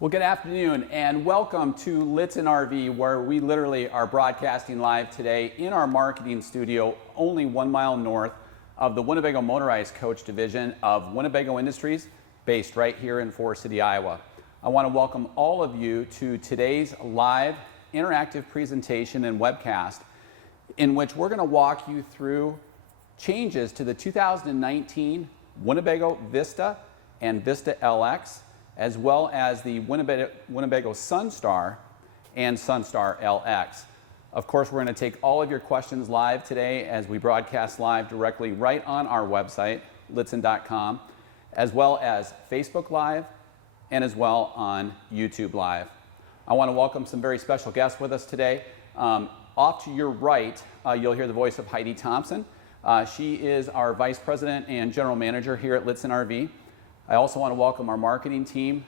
Well, good afternoon and welcome to Lichtsinn RV, where we literally are broadcasting live today in our marketing studio only 1 mile north of the Winnebago Motorized Coach Division of Winnebago Industries, based right here in Forest City, Iowa. I want to welcome all of you to today's live interactive presentation and webcast, in which we're going to walk you through changes to the 2019 Winnebago Vista and Vista LX, as well as the Winnebago Sunstar and Sunstar LX. Of course, we're going to take all of your questions live today as we broadcast live directly right on our website, lichtsinn.com, as well as Facebook Live and as well on YouTube Live. I want to welcome some very special guests with us today. Off to your right, you'll hear the voice of Heidi Thompson. She is our Vice President and General Manager here at Lichtsinn RV. I also want to welcome our marketing team,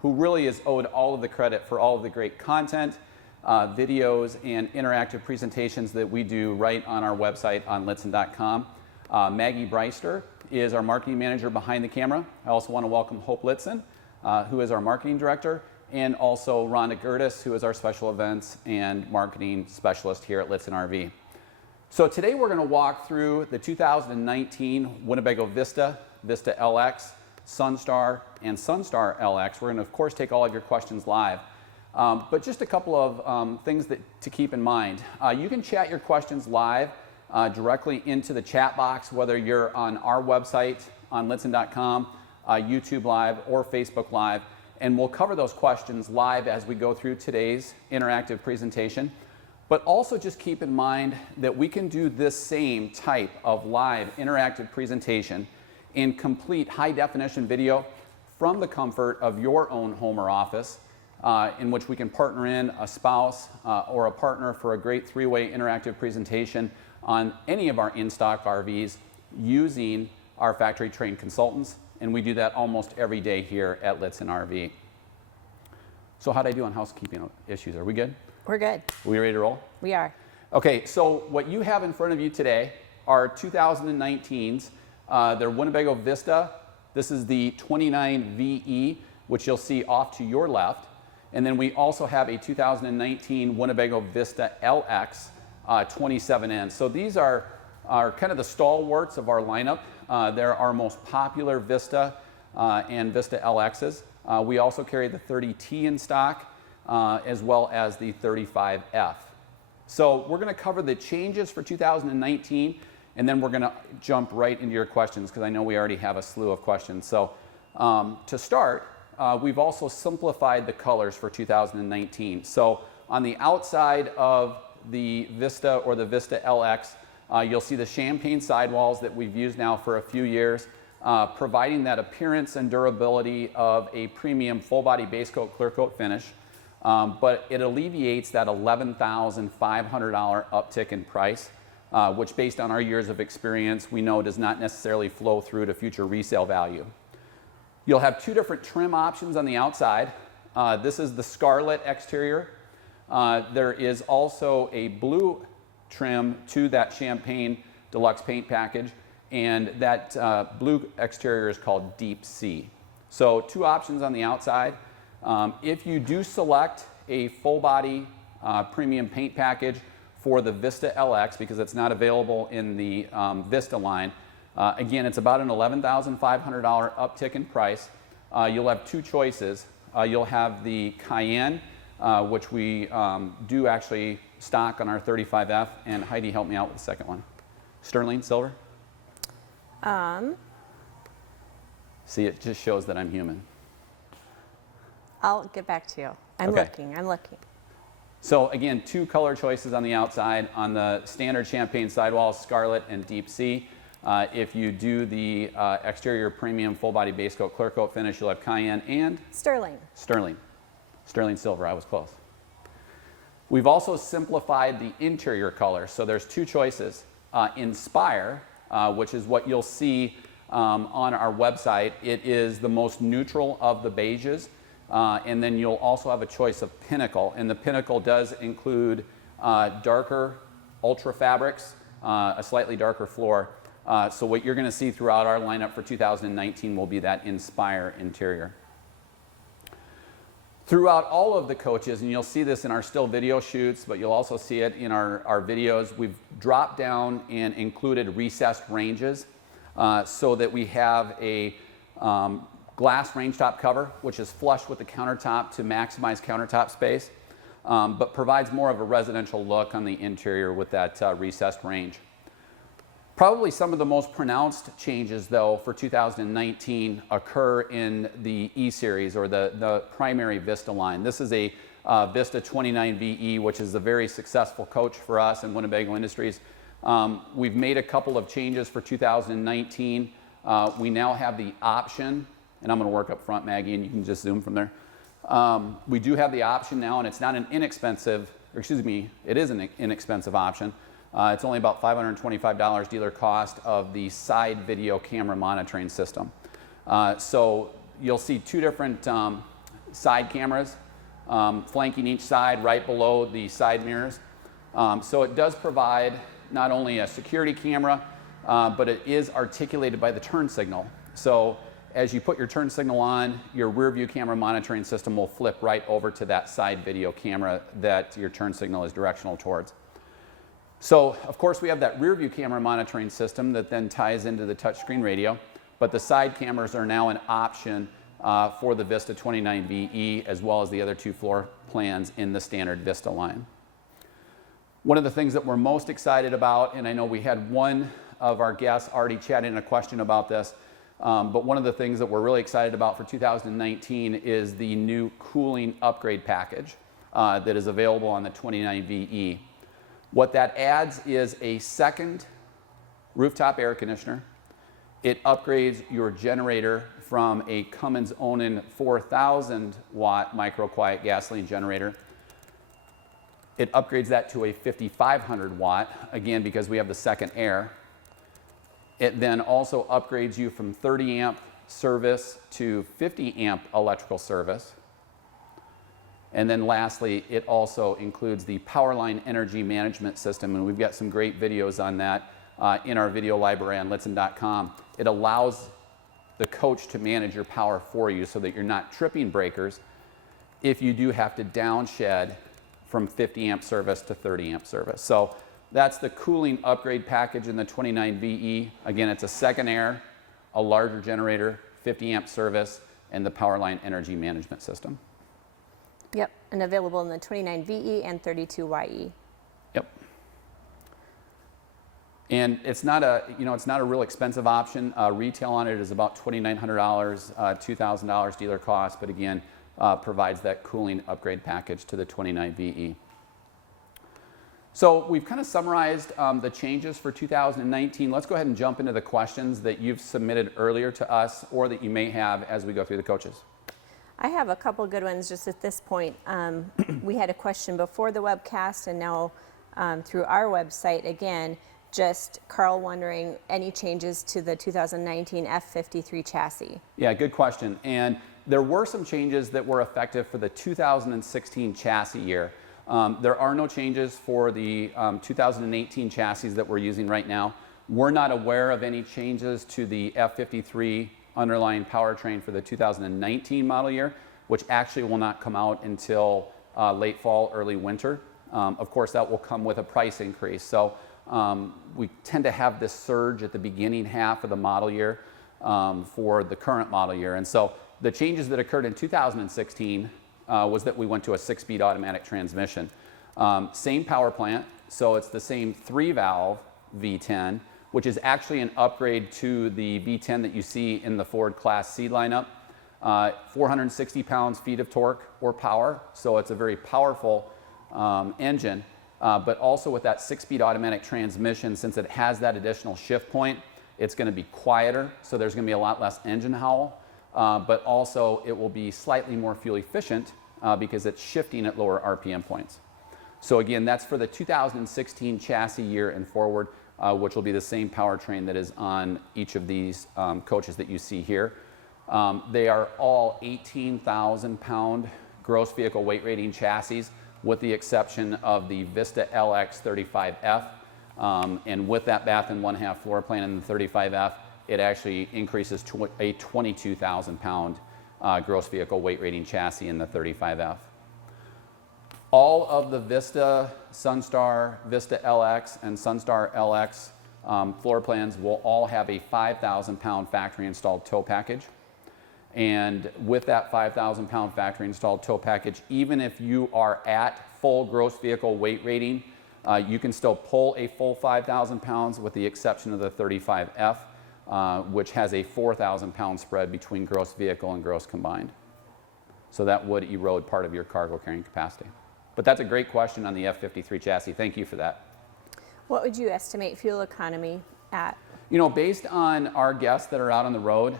who really is owed all of the credit for all of the great content, videos, and interactive presentations that we do right on our website on lichtsinn.com. Maggie Breister is our marketing manager behind the camera. I also want to welcome Hope Litzson, who is our marketing director, and also Rhonda Gertis, who is our special events and marketing specialist here at Lichtsinn RV. So today we're going to walk through the 2019 Winnebago Vista, Vista LX, Sunstar, and Sunstar LX. We're going to, of course, take all of your questions live. But just a couple of things to keep in mind. You can chat your questions live directly into the chat box, whether you're on our website on lichtsinn.com, YouTube Live, or Facebook Live. And we'll cover those questions live as we go through today's interactive presentation. But also just keep in mind that we can do this same type of live interactive presentation in complete high-definition video from the comfort of your own home or office, in which we can partner in a spouse or a partner for a great three-way interactive presentation on any of our in-stock RVs using our factory-trained consultants, and we do that almost every day here at Lichtsinn RV. So how'd I do on housekeeping issues? Are we good? We're good. Are we ready to roll? We are. Okay, so what you have in front of you today are 2019s. They're Winnebago Vista. This is the 29VE, which you'll see off to your left. And then we also have a 2019 Winnebago Vista LX 27N. So these are kind of the stalwarts of our lineup. They're our most popular Vista and Vista LXs. We also carry the 30T in stock, as well as the 35F. So we're going to cover the changes for 2019. And then we're going to jump right into your questions, because I know we already have a slew of questions. So to start, we've also simplified the colors for 2019. So on the outside of the Vista or the Vista LX, you'll see the champagne sidewalls that we've used now for a few years, providing that appearance and durability of a premium full-body base coat, clear coat finish. But it alleviates that $11,500 uptick in price. Which, based on our years of experience, we know does not necessarily flow through to future resale value. You'll have two different trim options on the outside. This is the Scarlet exterior. There is also a blue trim to that Champagne Deluxe paint package, and that blue exterior is called Deep Sea. So two options on the outside. If you do select a full body premium paint package for the Vista LX, because it's not available in the Vista line, again, it's about an $11,500 uptick in price. You'll have two choices. You'll have the Cayenne, which we do actually stock on our 35F, and Heidi, help me out with the second one. Sterling silver? See, it just shows that I'm human. I'll get back to you. I'm looking. So again, two color choices on the outside. On the standard champagne sidewalls, Scarlet and Deep Sea. If you do the exterior premium full body base coat, clear coat finish, you'll have Cayenne and Sterling silver. I was close. We've also simplified the interior color. So there's two choices. Inspire, which is what you'll see on our website. It is the most neutral of the beiges. And then you'll also have a choice of Pinnacle, and the Pinnacle does include darker ultra fabrics, a slightly darker floor. So what you're going to see throughout our lineup for 2019 will be that Inspire interior. Throughout all of the coaches, and you'll see this in our still video shoots, but you'll also see it in our videos, we've dropped down and included recessed ranges so that we have a glass range top cover, which is flush with the countertop to maximize countertop space, but provides more of a residential look on the interior with that recessed range. Probably some of the most pronounced changes, though, for 2019 occur in the E-Series, or the primary Vista line. This is a Vista 29VE, which is a very successful coach for us in Winnebago Industries. We've made a couple of changes for 2019. We now have the option, and I'm going to work up front, Maggie, and you can just zoom from there. We do have the option now, and it's not an inexpensive, or excuse me, it is an inexpensive option. It's only about $525 dealer cost of the side video camera monitoring system. So you'll see two different side cameras flanking each side right below the side mirrors. So it does provide not only a security camera, but it is articulated by the turn signal. So as you put your turn signal on, your rear view camera monitoring system will flip right over to that side video camera that your turn signal is directional towards. So, of course, we have that rear view camera monitoring system that then ties into the touchscreen radio, but the side cameras are now an option for the Vista 29VE, as well as the other two floor plans in the standard Vista line. One of the things that we're most excited about, and I know we had one of our guests already chat in a question about this, but one of the things that we're really excited about for 2019 is the new cooling upgrade package that is available on the 29VE. What that adds is a second rooftop air conditioner. It upgrades your generator from a Cummins Onan 4,000 watt micro quiet gasoline generator. It upgrades that to a 5,500 watt, again because we have the second air. It then also upgrades you from 30 amp service to 50 amp electrical service. And then lastly, it also includes the Powerline energy management system, and we've got some great videos on that in our video library on Lichtsinn.com. It allows the coach to manage your power for you so that you're not tripping breakers if you do have to downshed from 50 amp service to 30 amp service. So that's the cooling upgrade package in the 29VE. Again, it's a second air, a larger generator, 50 amp service, and the Powerline energy management system. Yep, and available in the 29VE and 32YE. Yep. And it's not a, it's not a real expensive option. Retail on it is about $2,900, $2,000 dealer cost, but again, provides that cooling upgrade package to the 29VE. So we've kind of summarized the changes for 2019. Let's go ahead and jump into the questions that you've submitted earlier to us or that you may have as we go through the coaches. I have a couple good ones just at this point. We had a question before the webcast and now through our website again, just Carl wondering any changes to the 2019 F53 chassis. Yeah, good question. And there were some changes that were effective for the 2016 chassis year. There are no changes for the 2018 chassis that we're using right now. We're not aware of any changes to the F53 underlying powertrain for the 2019 model year, which actually will not come out until late fall, early winter. Of course, that will come with a price increase. So we tend to have this surge at the beginning half of the model year for the current model year. And so the changes that occurred in 2016 was that we went to a 6-speed automatic transmission. Same power plant, so it's the same 3-valve V10, which is actually an upgrade to the V10 that you see in the Ford Class C lineup. 460 pounds-feet of torque or power, so it's a very powerful engine, but also with that 6-speed automatic transmission, since it has that additional shift point, it's going to be quieter, so there's going to be a lot less engine howl, but also it will be slightly more fuel efficient because it's shifting at lower RPM points. So again, that's for the 2016 chassis year and forward, which will be the same powertrain that is on each of these coaches that you see here. They are all 18,000 pound gross vehicle weight rating chassis, with the exception of the Vista LX35F. And with that bath and 1/2 floor plan in the 35F, it actually increases to a 22,000 pound gross vehicle weight rating chassis in the 35F. All of the Vista, Sunstar, Vista LX, and Sunstar LX floor plans will all have a 5,000-pound factory installed tow package. And with that 5,000-pound factory installed tow package, even if you are at full gross vehicle weight rating, you can still pull a full 5,000 pounds with the exception of the 35F, which has a 4,000-pound spread between gross vehicle and gross combined. So that would erode part of your cargo carrying capacity. But that's a great question on the F53 chassis. Thank you for that. What would you estimate fuel economy at? You know, based on our guests that are out on the road,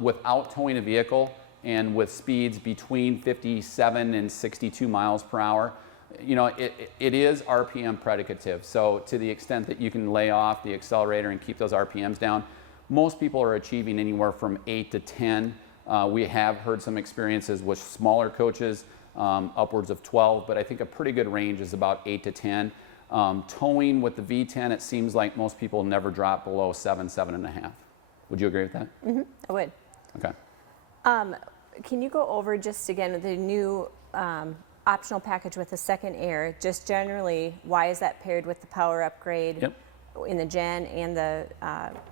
without towing a vehicle and with speeds between 57 and 62 miles per hour, you know, it is RPM predicative. So to the extent that you can lay off the accelerator and keep those RPMs down, most people are achieving anywhere from 8 to 10. We have heard some experiences with smaller coaches, upwards of 12, but I think a pretty good range is about 8 to 10. Towing with the V10, it seems like most people never drop below 7, 7.5. Would you agree with that? Mm-hmm, I would. Okay. Can you go over just again the new optional package with the second air, just generally, why is that paired with the power upgrade in the gen and the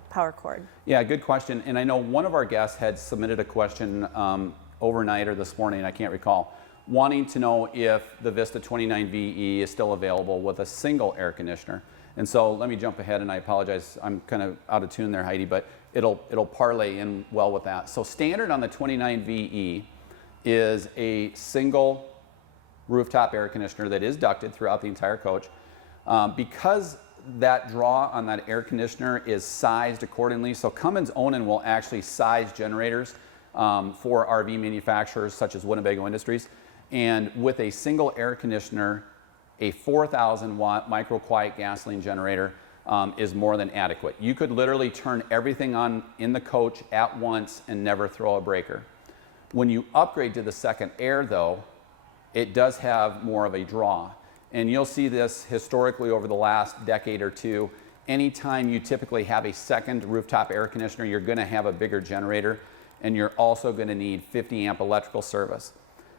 power cord? Yeah, good question. And I know one of our guests had submitted a question overnight or this morning, I can't recall, wanting to know if the Vista 29VE is still available with a single air conditioner. And so let me jump ahead, and I apologize, I'm kind of out of tune there, Heidi, but it'll parlay in well with that. So standard on the 29VE is a single rooftop air conditioner that is ducted throughout the entire coach. Because that draw on that air conditioner is sized accordingly, so Cummins Onan will actually size generators for RV manufacturers such as Winnebago Industries. And with a single air conditioner, a 4,000 watt micro quiet gasoline generator is more than adequate. You could literally turn everything on in the coach at once and never throw a breaker. When you upgrade to the second air though, it does have more of a draw. And you'll see this historically over the last decade or two. Anytime you typically have a second rooftop air conditioner, you're gonna have a bigger generator, and you're also gonna need 50 amp electrical service.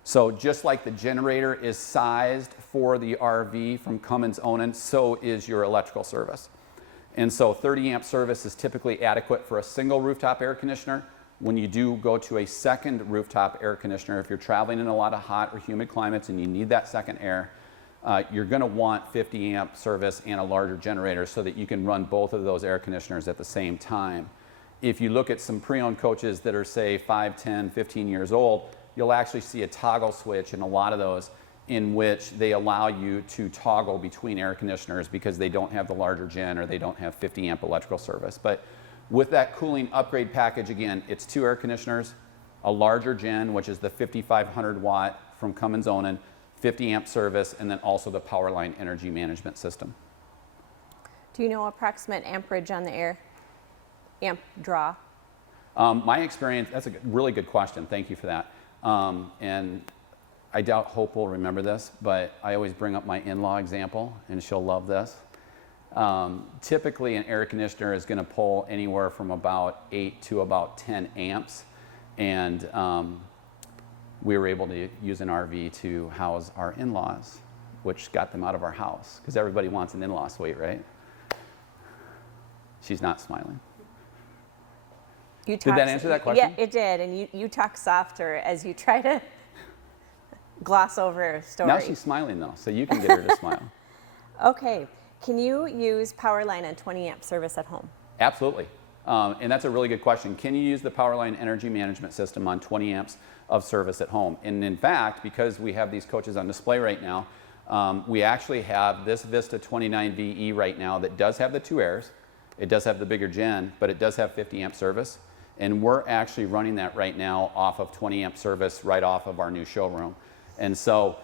So just like the generator is sized for the RV from Cummins Onan, so is your electrical service. And so 30 amp service is typically adequate for a single rooftop air conditioner. When you do go to a second rooftop air conditioner, if you're traveling in a lot of hot or humid climates and you need that second air, you're gonna want 50 amp service and a larger generator so that you can run both of those air conditioners at the same time. If you look at some pre-owned coaches that are say 5, 10, 15 years old, you'll actually see a toggle switch in a lot of those in which they allow you to toggle between air conditioners because they don't have the larger gen or they don't have 50 amp electrical service. But with that cooling upgrade package, again, it's 2 air conditioners, a larger gen, which is the 5,500 watt from Cummins Onan, 50 amp service, and then also the Powerline energy management system. Do you know approximate amperage on the air? Amp draw? My experience, that's a really good question. Thank you for that. And I doubt Hope will remember this, but I always bring up my in-law example, and she'll love this. Typically, an air conditioner is going to pull anywhere from about 8 to about 10 amps, and we were able to use an RV to house our in-laws, which got them out of our house, because everybody wants an in-law suite, right? She's not smiling. Did that answer that question? Yeah, it did, and you talk softer as you try to gloss over a story. Now she's smiling though, so you can get her to smile. Okay, can you use Powerline on 20 amp service at home? Absolutely, and that's a really good question. Can you use the Powerline energy management system on 20 amps of service at home? And in fact, because we have these coaches on display right now, we actually have this Vista 29VE right now that does have the 2 airs. It does have the bigger gen, but it does have 50 amp service. And we're actually running that right now off of 20 amp service right off of our new showroom. And so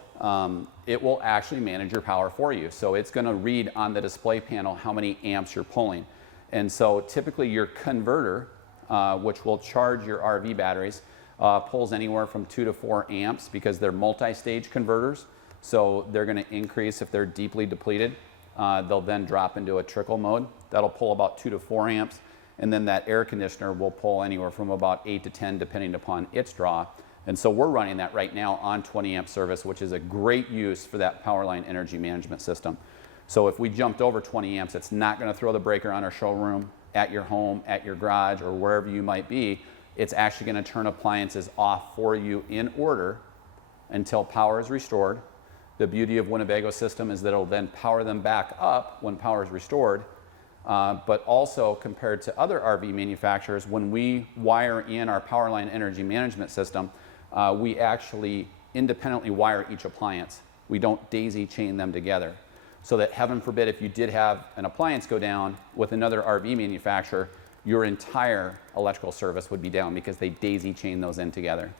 it will actually manage your power for you. So it's going to read on the display panel how many amps you're pulling. And so typically your converter, which will charge your RV batteries, pulls anywhere from 2 to 4 amps because they're multi-stage converters. So they're going to increase if they're deeply depleted. They'll then drop into a trickle mode. That'll pull about 2 to 4 amps. and then that air conditioner will pull anywhere from about 8 to 10 depending upon its draw. And so we're running that right now on 20 amp service, which is a great use for that power line energy management system. So if we jumped over 20 amps, it's not going to throw the breaker on our showroom, at your home, at your garage, or wherever you might be. It's actually going to turn appliances off for you in order until power is restored. The beauty of Winnebago system is that it'll then power them back up when power is restored. But also compared to other RV manufacturers, when we wire in our power line energy management system, we actually independently wire each appliance. We don't daisy chain them together. So that heaven forbid if you did have an appliance go down with another RV manufacturer, your entire electrical service would be down because they daisy chain those in together.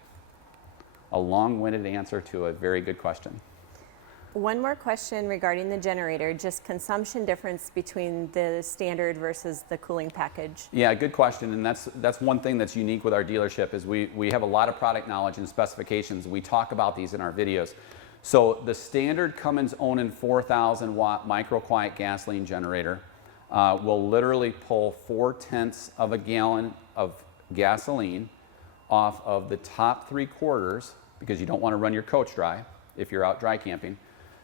A long-winded answer to a very good question. One more question regarding the generator, just consumption difference between the standard versus the cooling package. Yeah, good question, and that's one thing that's unique with our dealership is we have a lot of product knowledge and specifications. We talk about these in our videos. So the standard Cummins Onan 4,000 watt micro quiet gasoline generator will literally pull 4/10 of a gallon of gasoline off of the top 3/4 because you don't want to run your coach dry if you're out dry camping.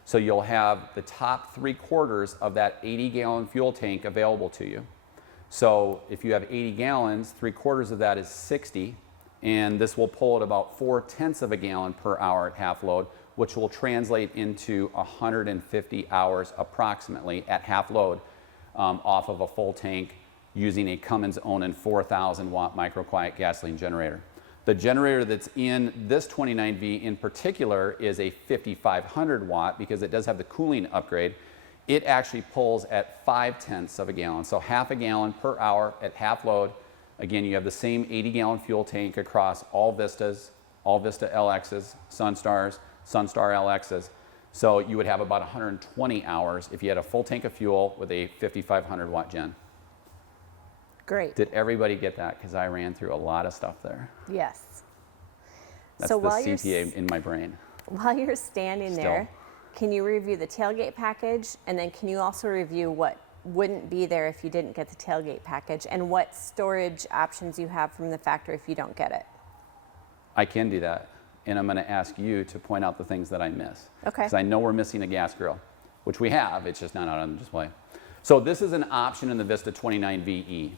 So you'll have the top 3/4 of that 80-gallon fuel tank available to you. So if you have 80 gallons, 3/4 of that is 60, and this will pull at about 4/10 of a gallon per hour at half load, which will translate into 150 hours approximately at half load off of a full tank using a Cummins Onan 4,000 watt micro quiet gasoline generator. The generator that's in this 29V in particular is a 5,500 watt because it does have the cooling upgrade. It actually pulls at 5/10 of a gallon, so half a gallon per hour at half load. Again, you have the same 80-gallon fuel tank across all Vistas, all Vista LXs, Sunstars, Sunstar LXs. So you would have about 120 hours if you had a full tank of fuel with a 5,500 watt gen. Great. Did everybody get that? Because I ran through a lot of stuff there. Yes. That's so the CPA in my brain. While you're standing there, can you review the tailgate package? And then can you also review what wouldn't be there if you didn't get the tailgate package and what storage options you have from the factory if you don't get it? I can do that. And I'm going to ask you to point out the things that I miss. Okay. Because I know we're missing a gas grill, which we have. It's just not out on the display. So this is an option in the Vista 29VE.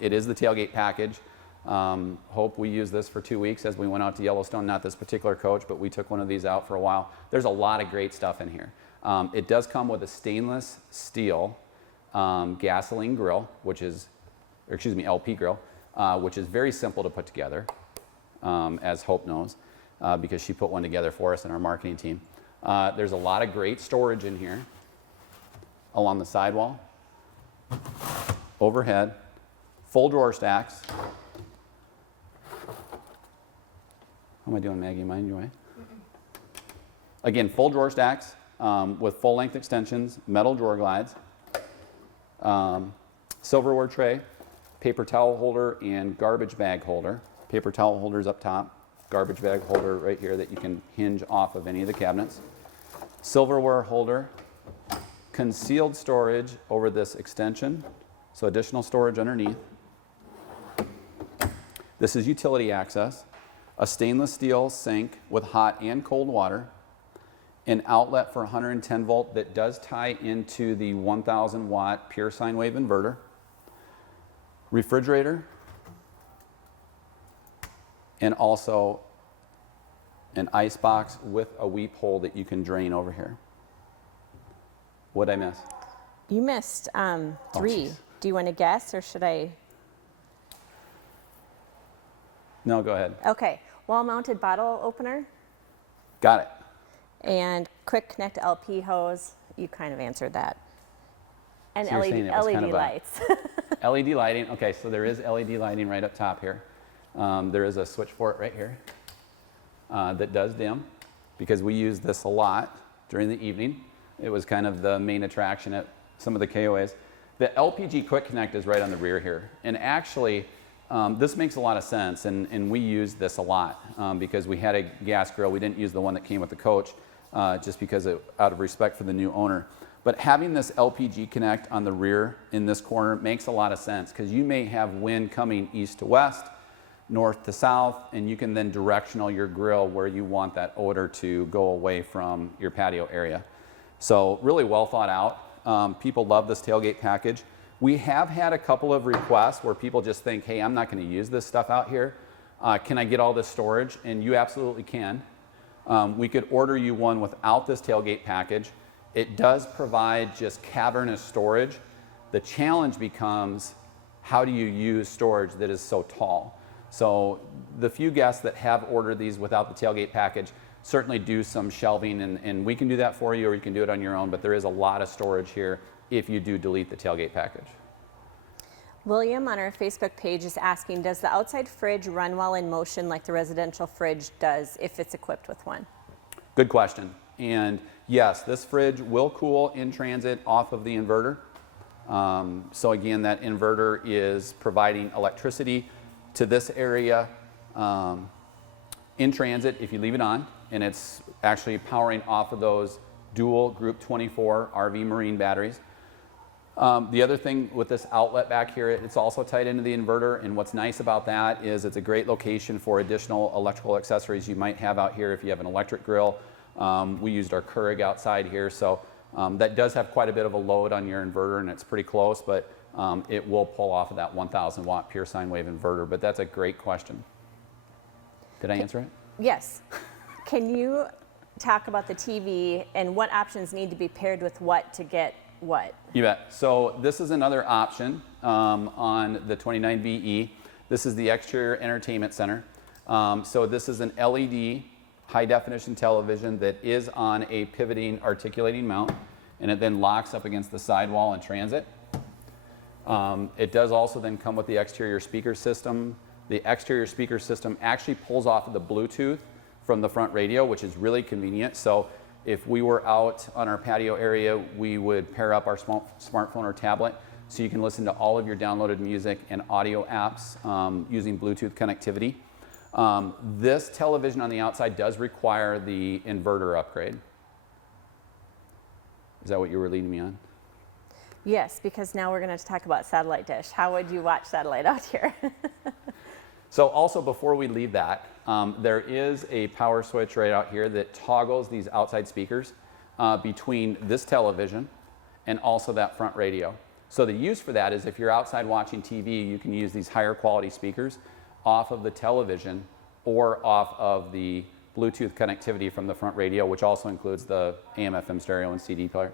It is the tailgate package. Hope we use this for 2 weeks as we went out to Yellowstone, not this particular coach, but we took one of these out for a while. There's a lot of great stuff in here. It does come with a stainless steel gasoline grill, which is, or excuse me, LP grill, which is very simple to put together, as Hope knows, because she put one together for us in our marketing team. There's a lot of great storage in here along the sidewall, overhead, full drawer stacks. How am I doing, Maggie? Am I in your way? Again, full drawer stacks with full length extensions, metal drawer glides, silverware tray, paper towel holder, and garbage bag holder. Paper towel holders up top, garbage bag holder right here that you can hinge off of any of the cabinets. Silverware holder, concealed storage over this extension, so additional storage underneath. This is utility access, a stainless steel sink with hot and cold water, an outlet for 110 volt that does tie into the 1,000 watt pure sine wave inverter, refrigerator, and also an ice box with a weep hole that you can drain over here. What'd I miss? You missed 3. Do you want to guess or should I? No, go ahead. Okay, wall-mounted bottle opener Got it. and quick connect LP hose. You kind of answered that. And So you're saying it was kind of a- lights. LED lighting. Okay, so there is LED lighting right up top here. There is a switch for it right here that does dim because we use this a lot during the evening. It was kind of the main attraction at some of the KOAs. The LPG Quick Connect is right on the rear here. And actually, this makes a lot of sense, and we use this a lot because we had a gas grill. We didn't use the one that came with the coach just because out of respect for the new owner. But having this LPG connect on the rear in this corner makes a lot of sense because you may have wind coming east to west, north to south, and you can then directional your grill where you want that odor to go away from your patio area. So really well thought out. People love this tailgate package. We have had a couple of requests where people just think, hey, I'm not going to use this stuff out here. Can I get all this storage? And you absolutely can. We could order you one without this tailgate package. It does provide just cavernous storage. The challenge becomes, how do you use storage that is so tall? So the few guests that have ordered these without the tailgate package certainly do some shelving, and we can do that for you, or you can do it on your own, but there is a lot of storage here if you do delete the tailgate package. William on our Facebook page is asking, does the outside fridge run while in motion like the residential fridge does if it's equipped with one? Good question. And yes, this fridge will cool in transit off of the inverter. So again, that inverter is providing electricity to this area in transit if you leave it on, and it's actually powering off of those dual Group 24 RV marine batteries. The other thing with this outlet back here, it's also tied into the inverter, and what's nice about that is it's a great location for additional electrical accessories you might have out here if you have an electric grill. We used our Keurig outside here, so that does have quite a bit of a load on your inverter, and it's pretty close, but it will pull off of that 1,000 watt pure sine wave inverter. But that's a great question. Did I answer it? Yes. Can you talk about the TV and what options need to be paired with what to get what? You bet. So this is another option on the 29VE. This is the exterior entertainment center. So this is an LED high definition television that is on a pivoting articulating mount, and it then locks up against the sidewall in transit. It does also then come with the exterior speaker system. The exterior speaker system actually pulls off of the Bluetooth from the front radio, which is really convenient. So if we were out on our patio area, we would pair up our smartphone or tablet so you can listen to all of your downloaded music and audio apps using Bluetooth connectivity. This television on the outside does require the inverter upgrade. Is that what you were leading me on? Yes, because now we're going to talk about satellite dish. How would you watch satellite out here? So also before we leave that, there is a power switch right out here that toggles these outside speakers between this television and also that front radio. So the use for that is if you're outside watching TV, you can use these higher quality speakers off of the television or off of the Bluetooth connectivity from the front radio, which also includes the AM/FM stereo and CD player.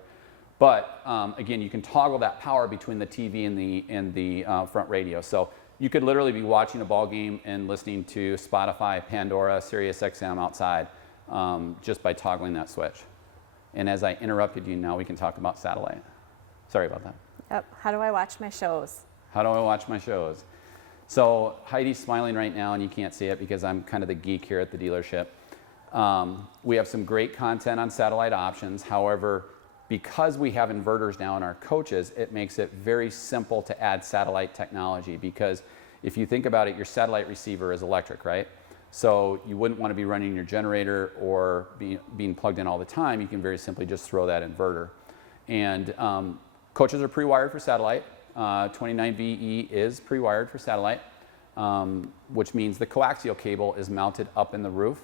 But again, you can toggle that power between the TV and the front radio. So you could literally be watching a ball game and listening to Spotify, Pandora, Sirius XM outside just by toggling that switch. And as I interrupted you, now we can talk about satellite. Sorry about that. Yep. How do I watch my shows? How do I watch my shows? So Heidi's smiling right now, and you can't see it because I'm kind of the geek here at the dealership. We have some great content on satellite options. However, because we have inverters now in our coaches, it makes it very simple to add satellite technology, because if you think about it, your satellite receiver is electric, right? So you wouldn't want to be running your generator or being plugged in all the time. You can very simply just throw that inverter. And coaches are pre-wired for satellite. 29VE is pre-wired for satellite, which means the coaxial cable is mounted up in the roof.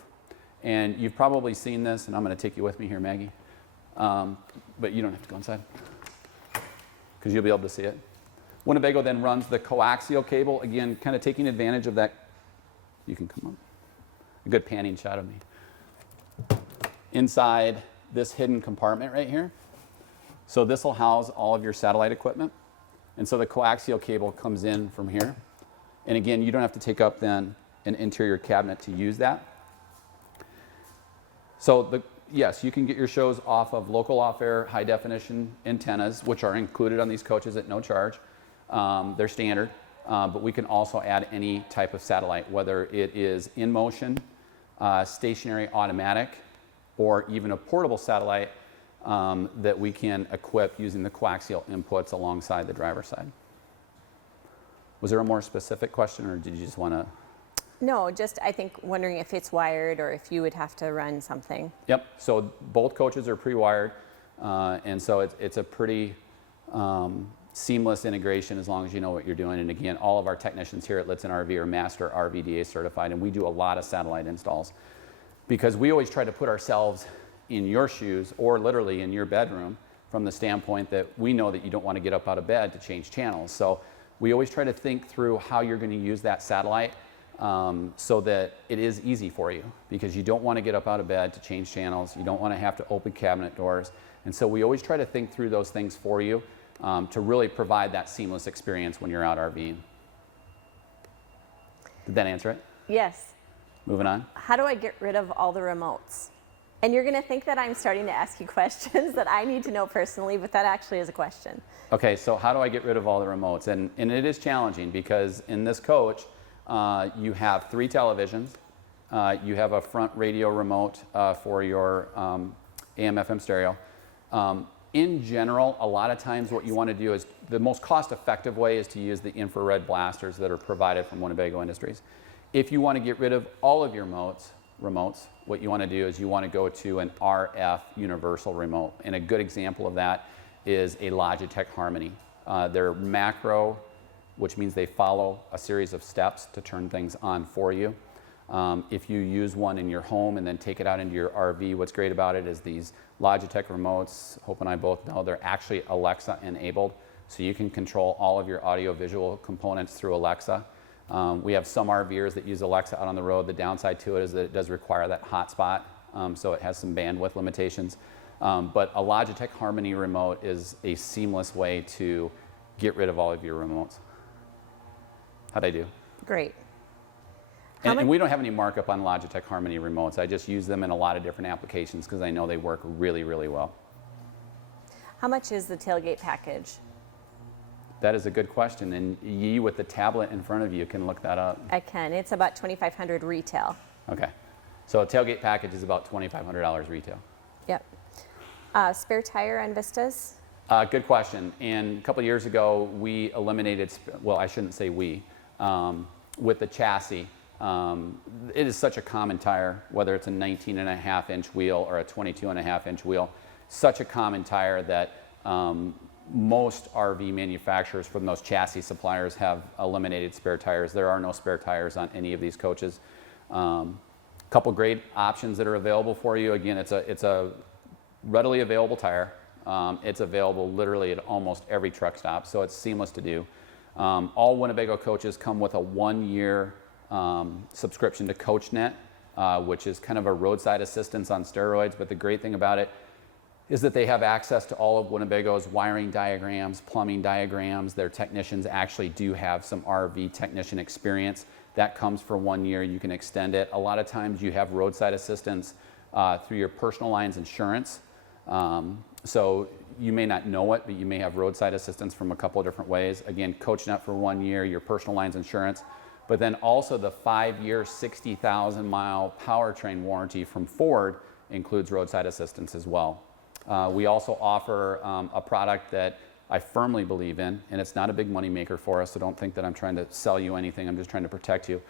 And you've probably seen this, and I'm going to take you with me here, Maggie. But you don't have to go inside because you'll be able to see it. Winnebago then runs the coaxial cable, again, kind of taking advantage of that. You can come up. A good panning shot of me. Inside this hidden compartment right here. So this will house all of your satellite equipment. And so the coaxial cable comes in from here. And again, you don't have to take up then an interior cabinet to use that. So yes, you can get your shows off of local off-air high definition antennas, which are included on these coaches at no charge. They're standard, but we can also add any type of satellite, whether it is in motion, stationary automatic, or even a portable satellite that we can equip using the coaxial inputs alongside the driver's side. Was there a more specific question, or did you just want to? No, just I think wondering if it's wired or if you would have to run something. Yep, so both coaches are pre-wired. And so it's a pretty seamless integration as long as you know what you're doing. And again, all of our technicians here at Lichtsinn RV are master RVDA certified, and we do a lot of satellite installs because we always try to put ourselves in your shoes or literally in your bedroom from the standpoint that we know that you don't want to get up out of bed to change channels. So we always try to think through how you're going to use that satellite so that it is easy for you, because you don't want to get up out of bed to change channels. You don't want to have to open cabinet doors. And so we always try to think through those things for you to really provide that seamless experience when you're out RVing. Did that answer it? Yes. Moving on. How do I get rid of all the remotes? And you're going to think that I'm starting to ask you questions that I need to know personally, but that actually is a question. Okay, so how do I get rid of all the remotes? And it is challenging because in this coach, you have 3 televisions. You have a front radio remote for your AM/FM stereo. In general, a lot of times what you want to do is, the most cost-effective way is to use the infrared blasters that are provided from Winnebago Industries. If you want to get rid of all of your remotes, what you want to do is you want to go to an RF universal remote. And a good example of that is a Logitech Harmony. They're macro, which means they follow a series of steps to turn things on for you. If you use one in your home and then take it out into your RV, what's great about it is these Logitech remotes, Hope and I both know, they're actually Alexa enabled. So you can control all of your audio visual components through Alexa. We have some RVers that use Alexa out on the road. The downside to it is that it does require that hotspot, so it has some bandwidth limitations. But a Logitech Harmony remote is a seamless way to get rid of all of your remotes. How'd I do? Great. And we don't have any markup on Logitech Harmony remotes. I just use them in a lot of different applications because I know they work really, really well. How much is the tailgate package? That is a good question, and you with the tablet in front of you can look that up. I can. It's about $2,500 retail. Okay. So a tailgate package is about $2,500 retail. Yep. Spare tire on Vistas? Good question. And a couple of years ago, we eliminated, well, I shouldn't say we, with the chassis. It is such a common tire, whether it's a 19.5-inch wheel or a 22.5-inch wheel, such a common tire that most RV manufacturers from those chassis suppliers have eliminated spare tires. There are no spare tires on any of these coaches. Couple great options that are available for you. Again, it's a readily available tire. It's available literally at almost every truck stop, so it's seamless to do. All Winnebago coaches come with a 1-year subscription to CoachNet, which is kind of a roadside assistance on steroids, but the great thing about it is that they have access to all of Winnebago's wiring diagrams, plumbing diagrams. Their technicians actually do have some RV technician experience. That comes for 1 year. You can extend it. A lot of times you have roadside assistance through your personal lines insurance. So you may not know it, but you may have roadside assistance from a couple of different ways. Again, CoachNet for 1 year, your personal lines insurance, but then also the 5-year, 60,000-mile powertrain warranty from Ford includes roadside assistance as well. We also offer a product that I firmly believe in, and it's not a big money maker for us, so don't think that I'm trying to sell you anything. I'm just trying to protect you.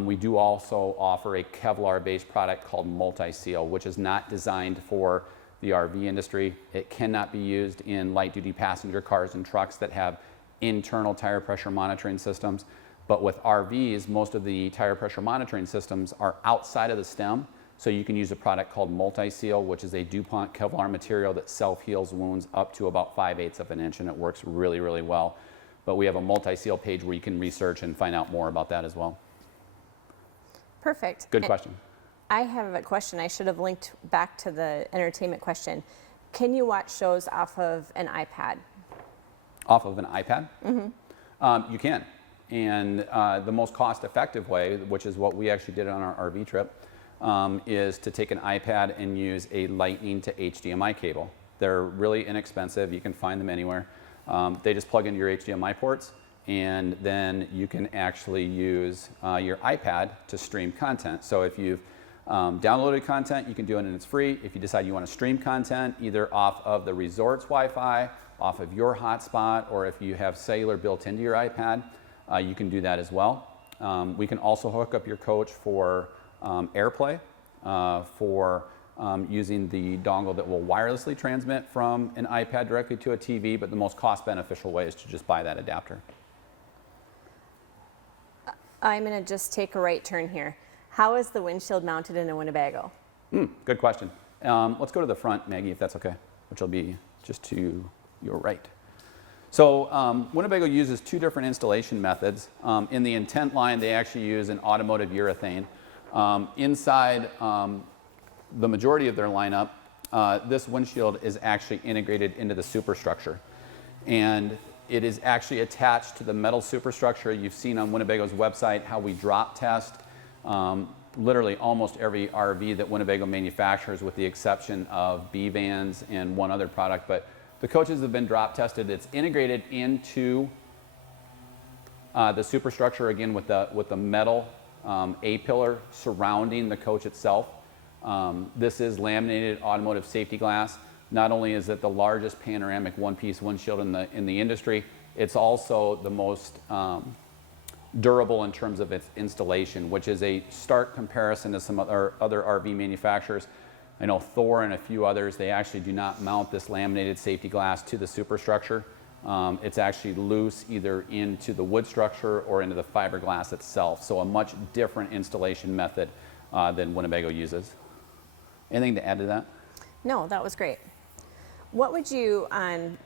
We do also offer a Kevlar-based product called Multi-Seal, which is not designed for the RV industry. It cannot be used in light-duty passenger cars and trucks that have internal tire pressure monitoring systems. But with RVs, most of the tire pressure monitoring systems are outside of the stem. So you can use a product called Multi-Seal, which is a DuPont Kevlar material that self-heals wounds up to about 5/8 of an inch, and it works really, really well. But we have a Multi-Seal page where you can research and find out more about that as well. Perfect. Good question. I have a question. I should have linked back to the entertainment question. Can you watch shows off of an iPad? Off of an iPad? Mm-hmm. You can. And the most cost-effective way, which is what we actually did on our RV trip, is to take an iPad and use a Lightning to HDMI cable. They're really inexpensive. You can find them anywhere. They just plug into your HDMI ports, and then you can actually use your iPad to stream content. So if you've downloaded content, you can do it and it's free. If you decide you want to stream content, either off of the resort's Wi-Fi, off of your hotspot, or if you have cellular built into your iPad, you can do that as well. We can also hook up your coach for AirPlay, for using the dongle that will wirelessly transmit from an iPad directly to a TV, but the most cost beneficial way is to just buy that adapter. I'm going to just take a right turn here. How is the windshield mounted in a Winnebago? Good question. Let's go to the front, Maggie, if that's okay, which will be just to your right. So Winnebago uses two different installation methods. In the intent line, they actually use an automotive urethane. Inside the majority of their lineup, this windshield is actually integrated into the superstructure. And it is actually attached to the metal superstructure. You've seen on Winnebago's website how we drop test literally almost every RV that Winnebago manufactures, with the exception of B-Vans and one other product. But the coaches have been drop tested. It's integrated into the superstructure, again, with the metal A-pillar surrounding the coach itself. This is laminated automotive safety glass. Not only is it the largest panoramic one-piece windshield in the industry, it's also the most durable in terms of its installation, which is a stark comparison to some other RV manufacturers. I know Thor and a few others, they actually do not mount this laminated safety glass to the superstructure. It's actually loose either into the wood structure or into the fiberglass itself. So a much different installation method than Winnebago uses. Anything to add to that? No, that was great. What would you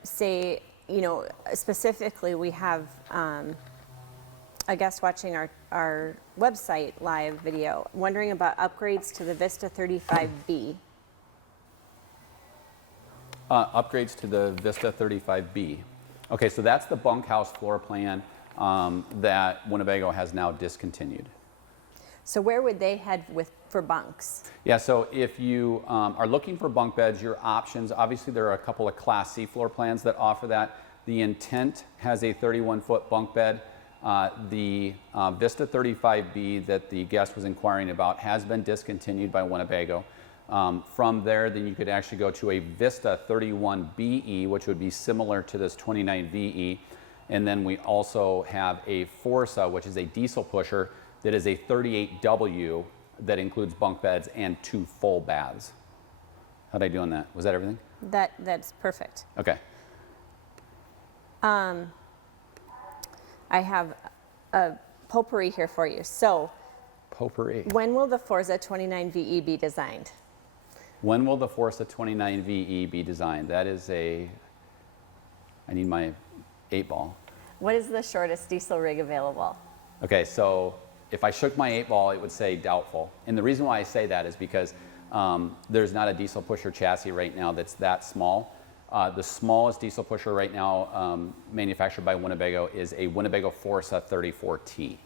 say, specifically we have a guest watching our website live video wondering about upgrades to the Vista 35B. Upgrades to the Vista 35B. Okay, so that's the bunkhouse floor plan that Winnebago has now discontinued. So where would they head for bunks? Yeah, so if you are looking for bunk beds, your options, obviously there are a couple of Class C floor plans that offer that. The Intent has a 31-foot bunk bed. The Vista 35B that the guest was inquiring about has been discontinued by Winnebago. From there, then you could actually go to a Vista 31BE, which would be similar to this 29VE. And then we also have a Forza, which is a diesel pusher that is a 38W that includes bunk beds and 2 full baths. How'd I do on that? Was that everything? That's perfect. Okay. I have a potpourri here for you. So, Potpourri. when will the Forza 29VE be designed? When will the Forza 29VE be designed? That is I need my 8-ball. What is the shortest diesel rig available? Okay, so if I shook my 8-ball, it would say doubtful. And the reason why I say that is because there's not a diesel pusher chassis right now that's that small. The smallest diesel pusher right now manufactured by Winnebago is a Winnebago Forza 34T,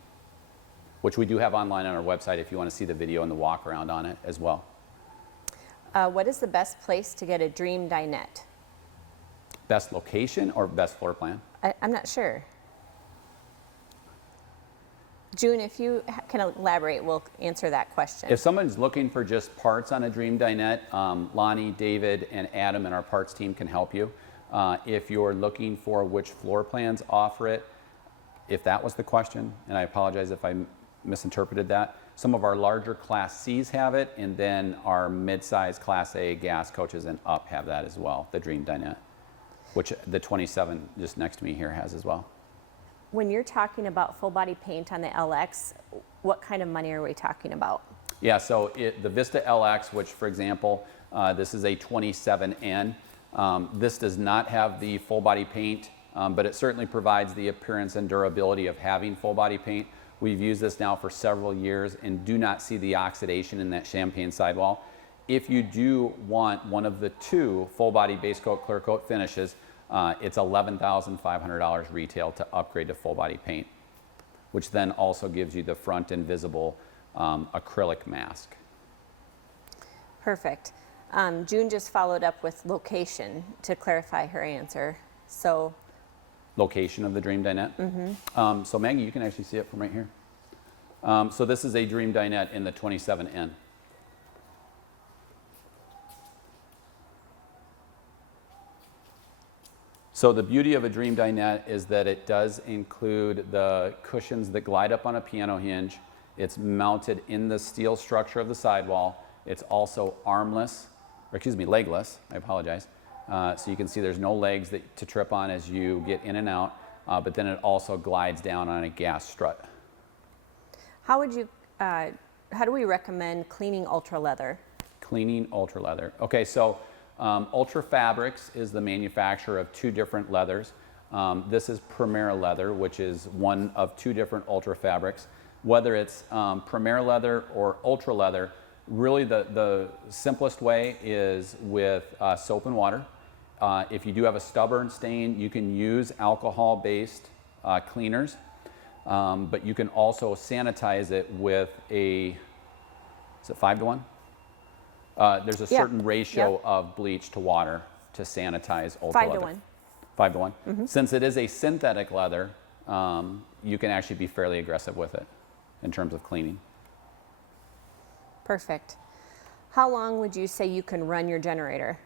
which we do have online on our website if you want to see the video and the walk around on it as well. What is the best place to get a dream dinette? Best location or best floor plan? I'm not sure. June, if you can elaborate, we'll answer that question. If someone's looking for just parts on a dream dinette, Lonnie, David, and Adam and our parts team can help you. If you're looking for which floor plans offer it, if that was the question, and I apologize if I misinterpreted that, some of our larger Class Cs have it, and then our mid-size Class A gas coaches and up have that as well, the dream dinette, which the 27 just next to me here has as well. When you're talking about full body paint on the LX, what kind of money are we talking about? Yeah, so the Vista LX, which for example, this is a 27N. This does not have the full body paint, but it certainly provides the appearance and durability of having full body paint. We've used this now for several years and do not see the oxidation in that champagne sidewall. If you do want one of the 2 full body base coat, clear coat finishes, it's $11,500 retail to upgrade to full body paint, which then also gives you the front invisible acrylic mask. Perfect. June just followed up with location to clarify her answer. So, Location of the dream dinette? Mm-hmm. So Maggie, you can actually see it from right here. So this is a dream dinette in the 27N. So the beauty of a dream dinette is that it does include the cushions that glide up on a piano hinge. It's mounted in the steel structure of the sidewall. It's also legless, I apologize. So you can see there's no legs to trip on as you get in and out, but then it also glides down on a gas strut. How do we recommend cleaning ultra leather? Cleaning ultra leather. Okay, so Ultra Fabrics is the manufacturer of 2 different leathers. This is Primera leather, which is one of 2 different ultra fabrics. Whether it's Primera leather or ultra leather, really the simplest way is with soap and water. If you do have a stubborn stain, you can use alcohol-based cleaners, but you can also sanitize it with is it 5-to-1? There's a certain ratio of bleach to water to sanitize ultra leather. 5-to-1. 5-to-1. Mm-hmm. Since it is a synthetic leather, you can actually be fairly aggressive with it in terms of cleaning. Perfect. How long would you say you can run your generator?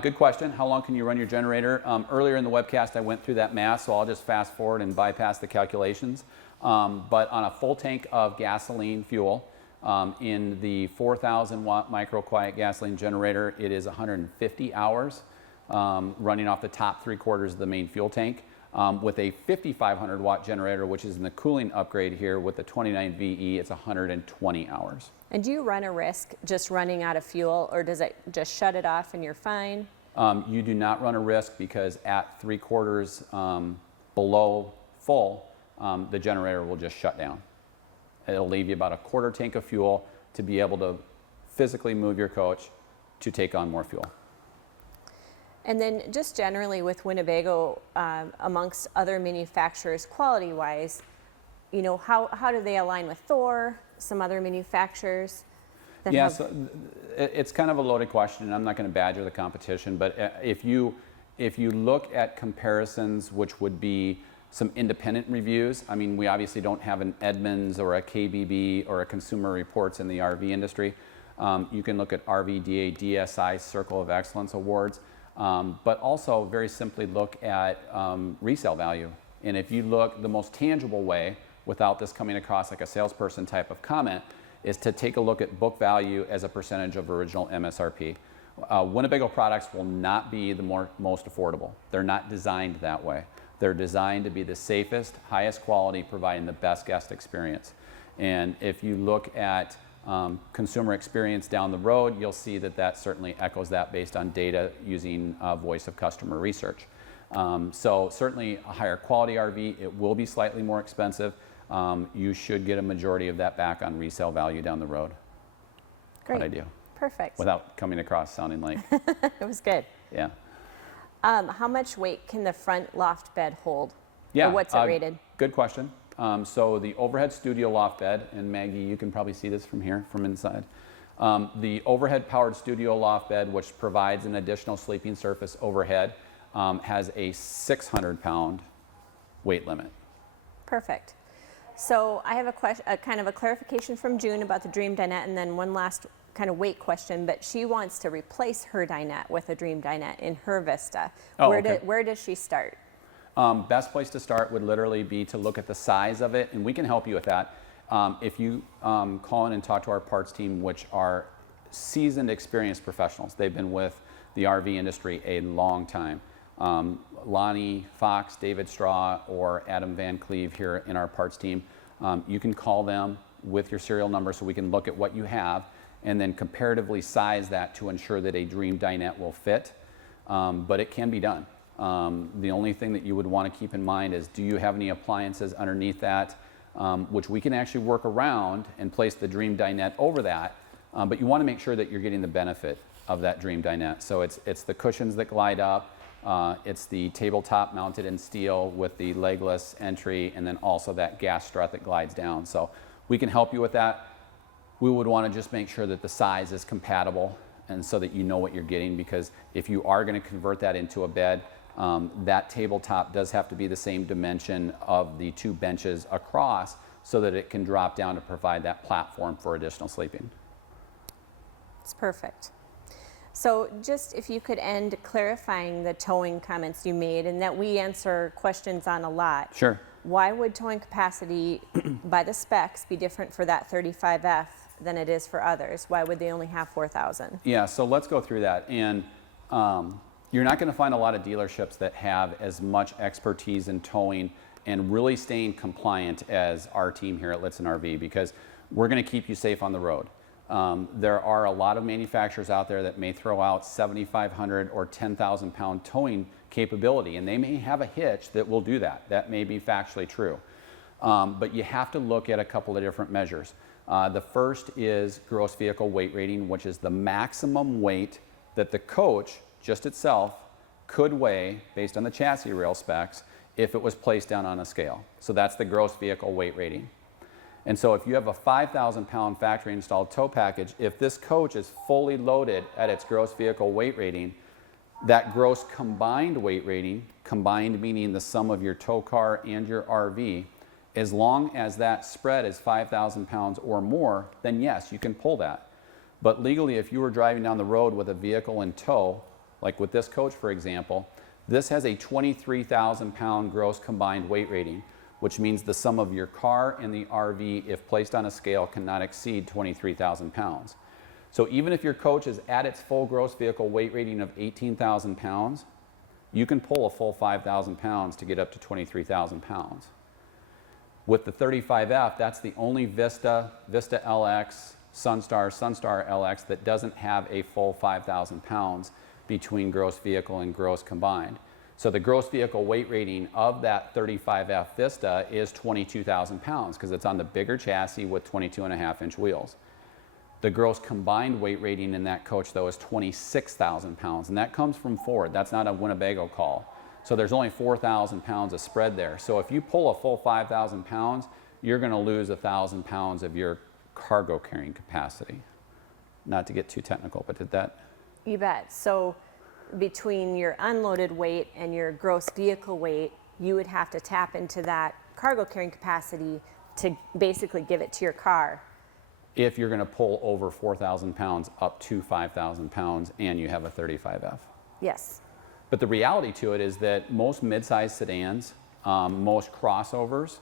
Good question. How long can you run your generator? Earlier in the webcast, I went through that math, so I'll just fast forward and bypass the calculations. But on a full tank of gasoline fuel, in the 4,000 watt micro quiet gasoline generator, it is 150 hours running off the top 3/4 of the main fuel tank. With a 5,500 watt generator, which is in the cooling upgrade here with the 29 VE, it's 120 hours. And do you run a risk just running out of fuel, or does it just shut it off and you're fine? You do not run a risk because at 3/4 below full, the generator will just shut down. It'll leave you about a 1/4 tank of fuel to be able to physically move your coach to take on more fuel. And then just generally with Winnebago, amongst other manufacturers quality-wise, how do they align with Thor, some other manufacturers? Yeah, so it's kind of a loaded question, and I'm not going to badger the competition, but if you look at comparisons, which would be some independent reviews, I mean, we obviously don't have an Edmunds or a KBB or a Consumer Reports in the RV industry. You can look at RVDA, DSI Circle of Excellence Awards. But also very simply look at resale value. And if you look, the most tangible way, without this coming across like a salesperson type of comment, is to take a look at book value as a percentage of original MSRP. Winnebago products will not be the most affordable. They're not designed that way. They're designed to be the safest, highest quality, providing the best guest experience. And if you look at consumer experience down the road, you'll see that certainly echoes that based on data using voice of customer research. So certainly a higher quality RV, it will be slightly more expensive. You should get a majority of that back on resale value down the road. Great. What I do. Perfect. Without coming across sounding like. It was good. Yeah. How much weight can the front loft bed hold? Yeah. Or what's it rated? Good question. So the overhead studio loft bed, and Maggie, you can probably see this from here, from inside. The overhead powered studio loft bed, which provides an additional sleeping surface overhead, has a 600-pound weight limit. Perfect. So I have a kind of a clarification from June about the Dream Dinette, and then one last kind of weight question, but she wants to replace her dinette with a Dream Dinette in her Vista. Where does she start? Best place to start would literally be to look at the size of it, and we can help you with that. If you call in and talk to our parts team, which are seasoned, experienced professionals, they've been with the RV industry a long time. Lonnie Fox, David Straw, or Adam Van Cleve here in our parts team. You can call them with your serial number so we can look at what you have and then comparatively size that to ensure that a Dream Dinette will fit, but it can be done. The only thing that you would want to keep in mind is, do you have any appliances underneath that, which we can actually work around and place the Dream Dinette over that, but you want to make sure that you're getting the benefit of that Dream Dinette. So it's the cushions that glide up, it's the tabletop mounted in steel with the legless entry, and then also that gas strut that glides down. So we can help you with that. We would want to just make sure that the size is compatible and so that you know what you're getting, because if you are going to convert that into a bed, that tabletop does have to be the same dimension of the 2 benches across so that it can drop down to provide that platform for additional sleeping. It's perfect. So just if you could end clarifying the towing comments you made, and that we answer questions on a lot. Sure. Why would towing capacity by the specs be different for that 35F than it is for others? Why would they only have 4,000? Yeah, so let's go through that. And you're not going to find a lot of dealerships that have as much expertise in towing and really staying compliant as our team here at Lichtsinn RV, because we're going to keep you safe on the road. There are a lot of manufacturers out there that may throw out 7,500 or 10,000 pound towing capability, and they may have a hitch that will do that. That may be factually true. But you have to look at a couple of different measures. The first is gross vehicle weight rating, which is the maximum weight that the coach just itself could weigh based on the chassis rail specs if it was placed down on a scale. So that's the gross vehicle weight rating. And so if you have a 5,000 pound factory installed tow package, if this coach is fully loaded at its gross vehicle weight rating, that gross combined weight rating, combined meaning the sum of your tow car and your RV, as long as that spread is 5,000 pounds or more, then yes, you can pull that. But legally, if you were driving down the road with a vehicle in tow, like with this coach, for example, this has a 23,000 pound gross combined weight rating, which means the sum of your car and the RV, if placed on a scale, cannot exceed 23,000 pounds. So even if your coach is at its full gross vehicle weight rating of 18,000 pounds, you can pull a full 5,000 pounds to get up to 23,000 pounds. With the 35F, that's the only Vista, Vista LX, Sunstar LX that doesn't have a full 5,000 pounds between gross vehicle and gross combined. So the gross vehicle weight rating of that 35F Vista is 22,000 pounds because it's on the bigger chassis with 22.5-inch wheels. The gross combined weight rating in that coach, though, is 26,000 pounds, and that comes from Ford. That's not a Winnebago call. So there's only 4,000 pounds of spread there. So if you pull a full 5,000 pounds, you're going to lose 1,000 pounds of your cargo carrying capacity. Not to get too technical, but did that? You bet. So between your unloaded weight and your gross vehicle weight, you would have to tap into that cargo carrying capacity to basically give it to your car. If you're going to pull over 4,000 pounds up to 5,000 pounds and you have a 35F. Yes. But the reality to it is that most mid-size sedans, most crossovers,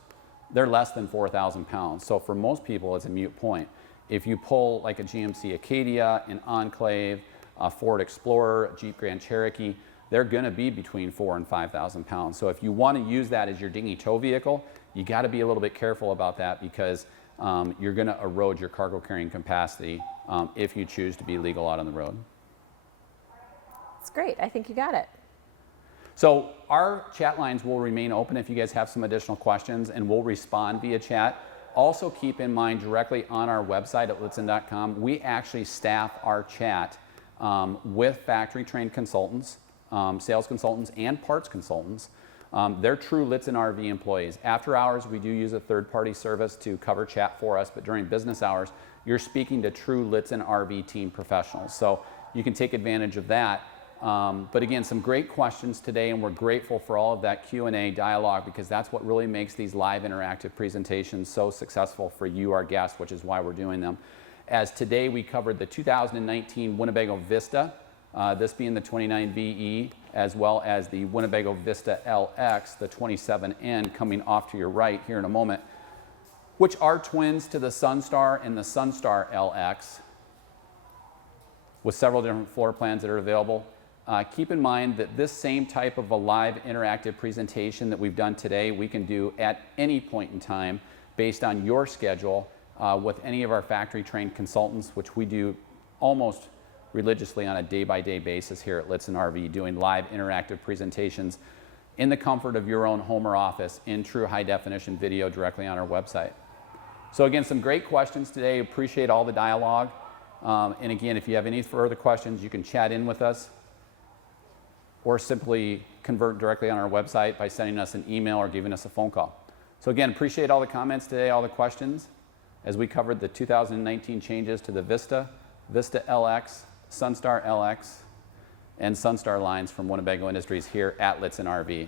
they're less than 4,000 pounds. So for most people, it's a moot point. If you pull like a GMC Acadia, an Enclave, a Ford Explorer, a Jeep Grand Cherokee, they're going to be between 4,000 and 5,000 pounds. So if you want to use that as your dinghy tow vehicle, you got to be a little bit careful about that because you're going to erode your cargo carrying capacity if you choose to be legal out on the road. That's great. I think you got it. So our chat lines will remain open if you guys have some additional questions, and we'll respond via chat. Also keep in mind, directly on our website at lichtsinn.com, we actually staff our chat with factory trained consultants, sales consultants, and parts consultants. They're true Lichtsinn RV employees. After hours, we do use a third-party service to cover chat for us, but during business hours, you're speaking to true Lichtsinn RV team professionals. So you can take advantage of that. But again, some great questions today, and we're grateful for all of that Q&A dialogue because that's what really makes these live interactive presentations so successful for you, our guests, which is why we're doing them. As today we covered the 2019 Winnebago Vista, this being the 29VE, as well as the Winnebago Vista LX, the 27N, coming off to your right here in a moment, which are twins to the Sunstar and the Sunstar LX, with several different floor plans that are available. Keep in mind that this same type of a live interactive presentation that we've done today, we can do at any point in time based on your schedule with any of our factory trained consultants, which we do almost religiously on a day-by-day basis here at Lichtsinn RV, doing live interactive presentations in the comfort of your own home or office in true high-definition video directly on our website. So again, some great questions today. Appreciate all the dialogue. And again, if you have any further questions, you can chat in with us or simply convert directly on our website by sending us an email or giving us a phone call. So again, appreciate all the comments today, all the questions, as we covered the 2019 changes to the Vista, Vista LX, Sunstar LX, and Sunstar lines from Winnebago Industries here at Lichtsinn RV.